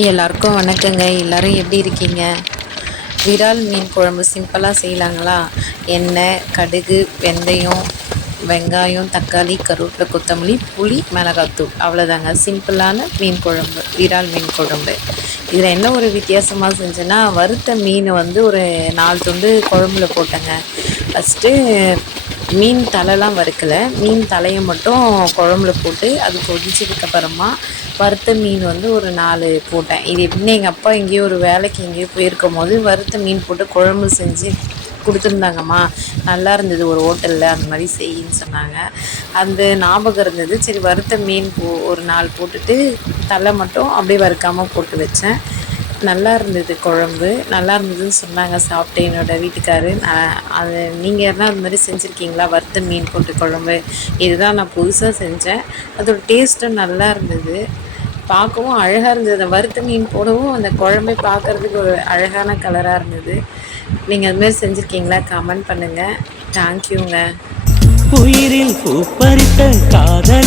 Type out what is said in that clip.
எல்லாருக்கும் வணக்கங்க. எல்லாரும் எப்படி இருக்கீங்க? விரால் மீன் குழம்பு சிம்பிளாக செய்யலாங்களா? எண்ணெய், கடுகு, வெந்தயம், வெங்காயம், தக்காளி, கருவேப்பிலை, கொத்தமல்லி, புளி, மிளகாத்தூள் அவ்வளோதாங்க. சிம்பிளான மீன் குழம்பு, விரால் மீன் குழம்பு. இதில் என்ன ஒரு வித்தியாசமாக செஞ்சேன்னா, வறுத்த மீன் வந்து ஒரு 4 துண்டு குழம்புல போட்டேங்க. ஃபஸ்ட்டு மீன் தலைலாம் வறுக்கலை, மீன் தலையை மட்டும் குழம்புல போட்டு அது கொதிச்சதுக்கப்புறமா வறுத்த மீன் வந்து ஒரு 4 போட்டேன். இது எப்படின்னா, எங்கள் அப்பா எங்கேயோ ஒரு வேலைக்கு எங்கேயோ போயிருக்கும் போது வறுத்த மீன் போட்டு குழம்பு செஞ்சு கொடுத்துருந்தாங்கம்மா. நல்லா இருந்தது, ஒரு ஹோட்டலில் அந்த மாதிரி செய்யின்னு சொன்னாங்க. அந்த ஞாபகம் இருந்தது. சரி, வறுத்த மீன் ஒரு 4 போட்டுட்டு தலை மட்டும் அப்படியே வறுக்காமல் போட்டு வச்சேன். நல்லா இருந்தது குழம்பு. நல்லா இருந்ததுன்னு சொன்னாங்க சாப்பிட்டு என்னோடய வீட்டுக்காரு. அது நீங்கள் யாருன்னா அது மாதிரி செஞ்சுருக்கீங்களா? வறுத்த மீன் போட்டு குழம்பு. இதுதான் நான் புதுசாக செஞ்சேன். அதோட டேஸ்ட்டும் நல்லா இருந்தது. பார்க்கவும் அழகாக இருந்தது. அந்த வறுத்த மீன் போடவும் அந்த குழம்பே பார்க்குறதுக்கு ஒரு அழகான கலராக இருந்தது. நீங்கள் அதுமாதிரி செஞ்சுருக்கீங்களா? கமெண்ட் பண்ணுங்கள். தேங்க்யூங்க. உயிரில் பூப்பறித்த காதல்